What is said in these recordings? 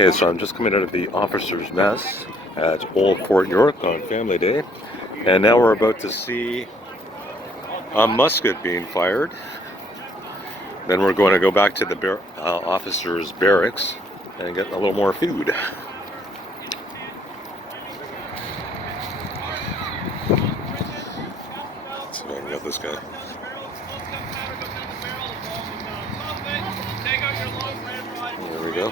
Okay, so I'm just coming out of the officers' mess at Old Fort York on Family Day, and now we're about to see a musket being fired. Then we're going to go back to the officers' barracks and get a little more food. So I got this guy. There we go.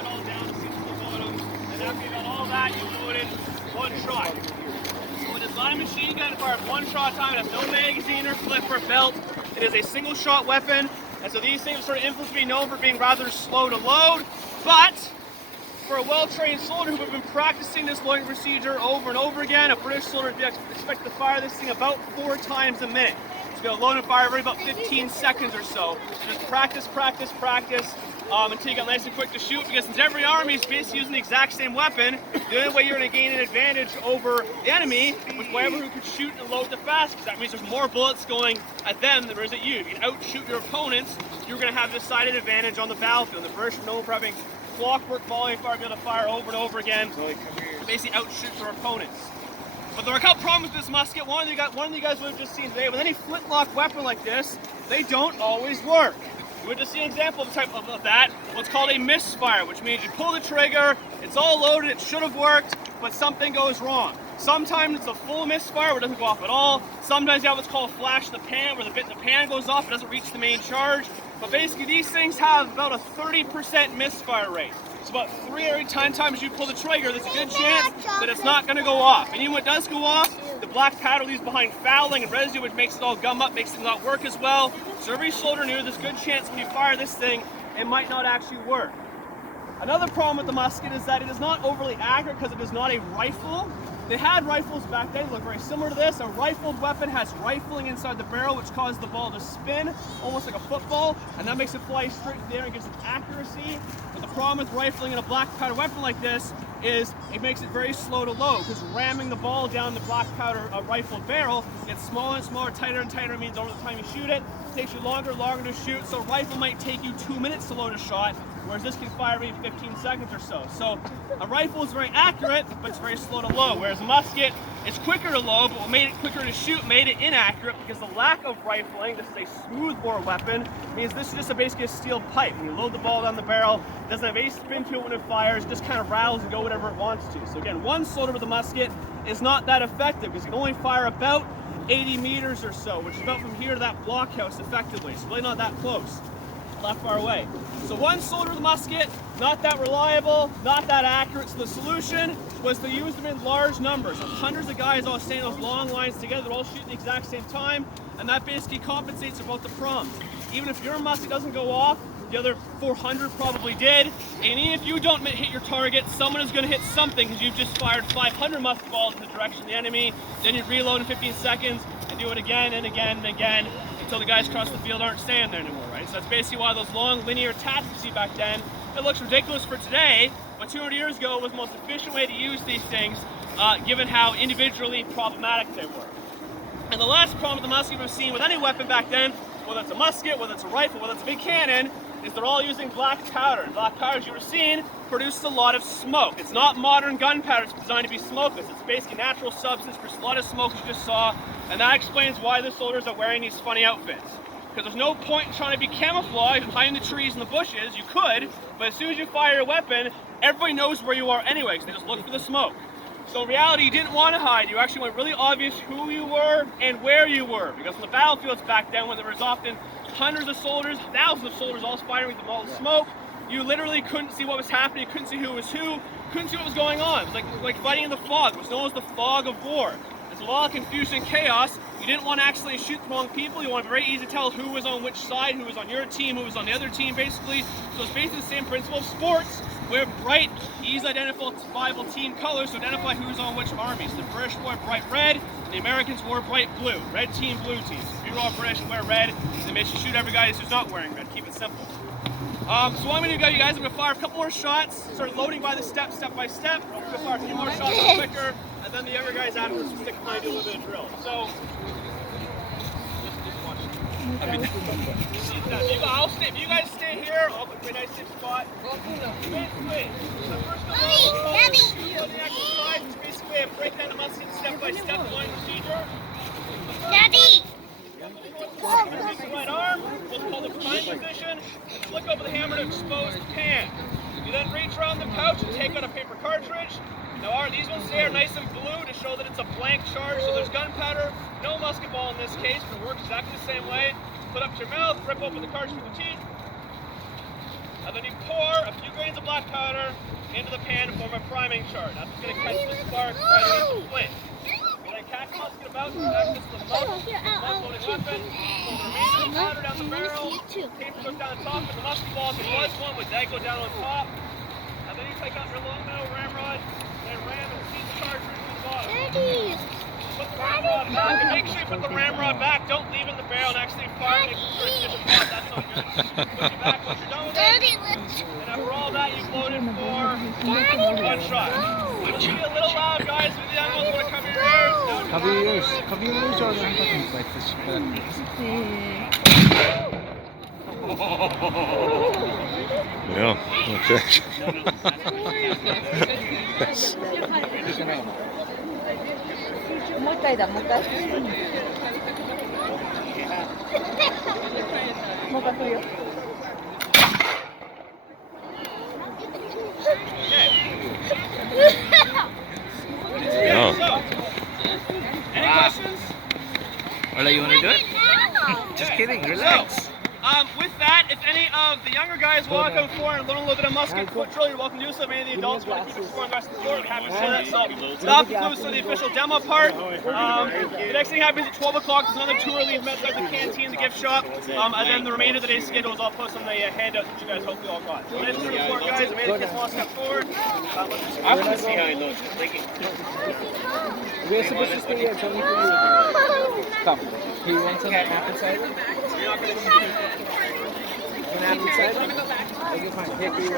And after you got all that, you load it one shot. So it is not a machine gun fired one shot time. It has no magazine or clip or belt. It is a single shot weapon. And so these things are sort of infamously known for being rather slow to load. But for a well-trained soldier who have been practicing this loading procedure over and over again, a British soldier would be expected to fire this thing about 4 times a minute. It's going to load and fire every about 15 seconds or so. Just practice, practice, practice. Until you get nice and quick to shoot, because since every army is basically using the exact same weapon, the only way you're going to gain an advantage over the enemy was whoever who could shoot and load the fastest. That means there's more bullets going at them than there is at you. If you can outshoot your opponents, you're going to have a decided advantage on the battlefield. The British are known for having clockwork volley fire, be able to fire over and over again, basically outshoot their opponents. But there are a couple problems with this musket. One of you guys would have just seen today. With any flintlock weapon like this, they don't always work. You would just see an example of that, what's called a misfire, which means you pull the trigger, it's all loaded, it should have worked, but something goes wrong. Sometimes it's a full misfire where it doesn't go off at all. Sometimes you have what's called a flash in the pan, where the bit in the pan goes off, it doesn't reach the main charge. But basically these things have about a 30% misfire rate. So about 3 every 10 times you pull the trigger, there's a good chance that it's not going to go off. And even when it does go off, the black powder leaves behind fouling and residue, which makes it all gum up, makes it not work as well. So every soldier knew there's a good chance when you fire this thing, it might not actually work. Another problem with the musket is that it is not overly accurate because it is not a rifle. They had rifles back then, they look very similar to this. A rifled weapon has rifling inside the barrel, which causes the ball to spin, almost like a football, and that makes it fly straight to the air and gives it accuracy. But the problem with rifling in a black powder weapon like this is it makes it very slow to load, because ramming the ball down the black powder rifled barrel gets smaller and smaller, tighter and tighter. It means over the time you shoot it, it takes you longer and longer to shoot. So a rifle might take you 2 minutes to load a shot, whereas this can fire every 15 seconds or so. So a rifle is very accurate, but it's very slow to load, whereas a musket is quicker to load, but what made it quicker to shoot made it inaccurate, because the lack of rifling, this is a smoothbore weapon, means this is just basically a steel pipe. When you load the ball down the barrel, it doesn't have any spin to it when it fires, it just kind of rattles and go whatever it wants to. So again, one soldier with a musket is not that effective, because you can only fire about 80 meters or so, which is about from here to that blockhouse effectively, so really not that close. Not far away. So one soldier with a musket, not that reliable, not that accurate. So the solution was to use them in large numbers. So hundreds of guys all standing those long lines together, they're all shooting at the exact same time, and that basically compensates for both the problems. Even if your musket doesn't go off, the other 400 probably did. And even if you don't hit your target, someone is going to hit something, because you've just fired 500 musket balls in the direction of the enemy. Then you reload in 15 seconds and do it again and again and again until the guys across the field aren't staying there anymore, right? So that's basically why those long linear attacks you see back then, it looks ridiculous for today, but 200 years ago was the most efficient way to use these things, given how individually problematic they were. And the last problem with the musket we've seen with any weapon back then, whether it's a musket, whether it's a rifle, whether it's a big cannon, is they're all using black powder. And black powder, as you were seeing, produces a lot of smoke. It's not modern gunpowder, it's designed to be smokeless. It's basically a natural substance, produces a lot of smoke, as you just saw, and that explains why the soldiers are wearing these funny outfits. Because there's no point in trying to be camouflaged behind the trees and the bushes. You could, but as soon as you fire a weapon, everybody knows where you are anyway, so they just look for the smoke. So in reality, you didn't want to hide. You actually went really obvious who you were and where you were. Because on the battlefields back then, when there was often hundreds of soldiers, thousands of soldiers all firing with all the smoke, you literally couldn't see what was happening. You couldn't see who was who. Couldn't see what was going on. It was like fighting in the fog. It was known as the fog of war. There's a lot of confusion and chaos. You didn't want to actually shoot the wrong people. You wanted very easy to tell who was on which side, who was on your team, who was on the other team, basically. So it's basically the same principle of sports. We have bright, easy identifiable team colors to identify who's on which armies. The British wore bright red, and the Americans wore bright blue. Red team, blue team. So if you're all British and wear red, then make sure you shoot every guy who's not wearing red. Keep it simple. So what I'm going to do, you guys, I'm going to fire a couple more shots, start loading by the step by step. I'm going to fire a few more shots quicker, and then the other guys afterwards will stick behind you a little bit of drill. So, I'll stay. If you guys stay stay here. I'll put you in a nice safe spot. Basically, the first of all, the exercise is basically a breakdown of musket step-by-step line procedure. Daddy! Take the right arm, what's called the prime position, and flick over the hammer to expose the pan. You then reach around the pouch and take out a paper cartridge. Now these ones stay are nice and blue to show that it's a blank charge, so there's gunpowder, no musket ball in this case, but it works exactly the same way. Put up to your mouth, rip open the cartridge with the teeth, and then you pour a few grains of black powder into the pan to form a priming charge. That's what's going to catch the spark right against the flint. You then catch the musket about to access the muzzle-loading weapon, pull the remaining powder down the barrel, paper goes down the top, and the musket ball, if it was one, would then go down on top. And then you take out your long metal ramrod, and ram and feed the cartridge to the bottom. Daddy! Put the ramrod back, and make sure you put the ramrod back. Don't leave it in the barrel and actually fire it. That's not good. Put it back once you're done with it. Daddy, let's... And after all that, you've loaded for one shot. It'll be a little loud, guys. If the young ones want to cover your ears, no, Cover your ears. Cover your ears or something like this. Yeah, okay. もう一回だ、もう一回。もう一回来るよ。Yeah. So, any questions? Ola, you want to do it? Just kidding, relax. With that, if any of the younger guys want to come forward and learn a little bit of musket foot drill, you're welcome to do so. If any of the adults want to keep exploring the rest of the floor, we're happy to say that. So that concludes the official demo part. The next thing happens at 12 o'clock. There's another tour leave outside the canteen, the gift shop, and then the remainder of the day's schedule is all posted on the handout that you guys hopefully all got. So nice to the floor, guys. If any of the kids want to step forward, I want to see how it looks. We're supposed to stay here. Tell me for you. Come. Do you want some appetizer? An appetizer? Okay, fine. Here for you.